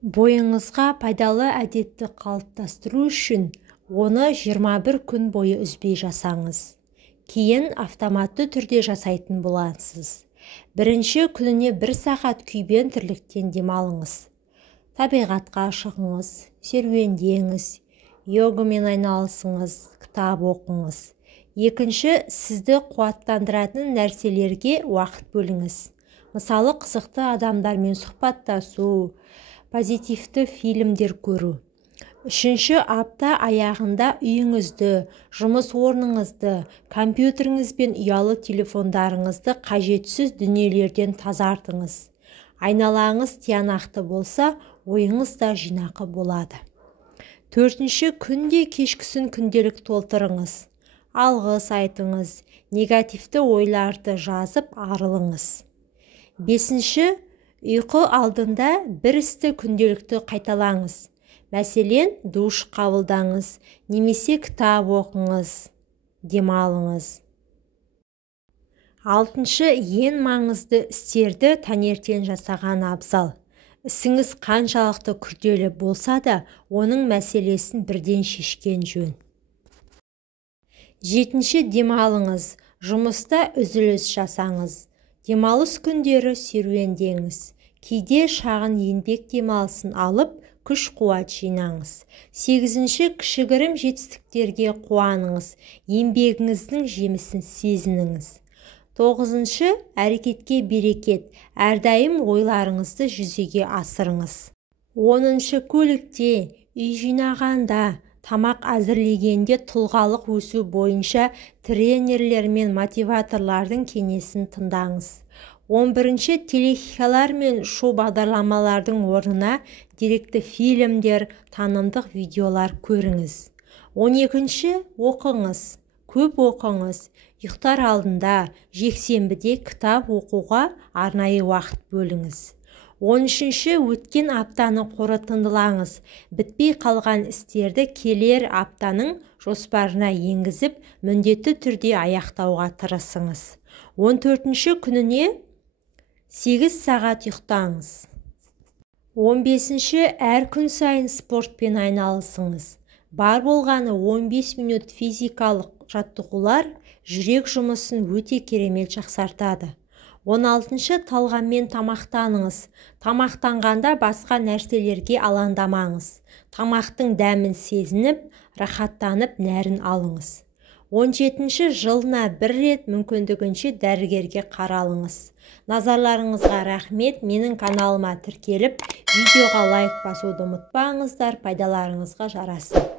Бойыңызға пайдалы әдетті қалыптастыру үшін оны 21 күн бойы үзбей жасаңыз. Кейін автоматты түрде жасайтын боласыз. Бірінші күніне 1 сағат күйбең тірліктен демалыңыз. Табиғатқа шығыңыз, серуендеңіз, йогамен айналысыңыз, кітап оқыңыз. Екінші, сізді қуаттандыратын нәрселерге уақыт бөліңіз. Мысалы, қызықты адамдармен сұхбаттасу, позитивті фильмдер көру. Үшінші, апта аяғында үйіңізді, жұмыс орныңызды, компьютеріңіз бен ұялы телефондарыңызды қажетсіз дүниелерден тазартыңыз. Айналаңыз тиянақты болса, ойыңыз да жинақы болады. Төртінші, күнде кешкісін күнделік толтырыңыз. Алғыс айтыңыз, негативті ойларды жазып арылыңыз. Бесінші, ұйқы алдында бір істі күнделікті қайталаңыз. Мәселен, душ қабылдаңыз, немесе кітап оқыңыз, демалыңыз. Алтыншы, ең маңызды істерді таңертең жасаған абзал. Ісіңіз қаншалықты күрделі болса да, оның мәселесін бірден шешкен жөн. Жетінші, демалыңыз. Жұмыста үзіліс жасаңыз. Демалыс күндері серуендеңіз. Кейде шағын еңбек демалысын алып, күш-қуат жинаңыз. Сегізінші, кішігірім жетістіктерге қуаныңыз. Еңбегіңіздің жемісін сезініңіз. Тоғызыншы, әрекетке берекет. Әрдайым ойларыңызды жүзеге асырыңыз. Оныншы, көлікте, үй жинағанда, тамақ әзірлегенде тұлғалық өсу бойынша тренерлер мен мотиваторлардың кеңесін тыңдаңыз. 11-ші, телехикаялар мен шоу бағдарламалардың орнына деректі фильмдер, танымдық видеолар көріңіз. 12-ші, оқыңыз. Көп оқыңыз. Ұйықтар алдында, жексенбіде кітап оқуға арнайы уақыт бөліңіз. 13-ші, өткен аптаны қорытындылаңыз. Бітпей қалған істерді келер аптаның жоспарына енгізіп, міндетті түрде аяқтауға тырысыңыз. 14-ші, күніне 8 сағат ұйықтаңыз. 15-ші, әр күн сайын спортпен айналысыңыз. Бар болғаны 15 минут физикалық жаттығулар жүрек жұмысын өте керемет жақсартады. 16-шы, талғаммен тамақтаныңыз. Тамақтанғанда басқа нәрселерге алаңдамаңыз. Тамақтың дәмін сезініп, рахаттанып нәрін алыңыз. 17-ші, жылына 1 рет мүмкіндігінше дәрігерге қаралыңыз. Назарларыңызға рахмет. Менің каналыма тіркеліп, видеоға лайк басуды ұмытпаңыздар. Пайдаларыңызға жарасын.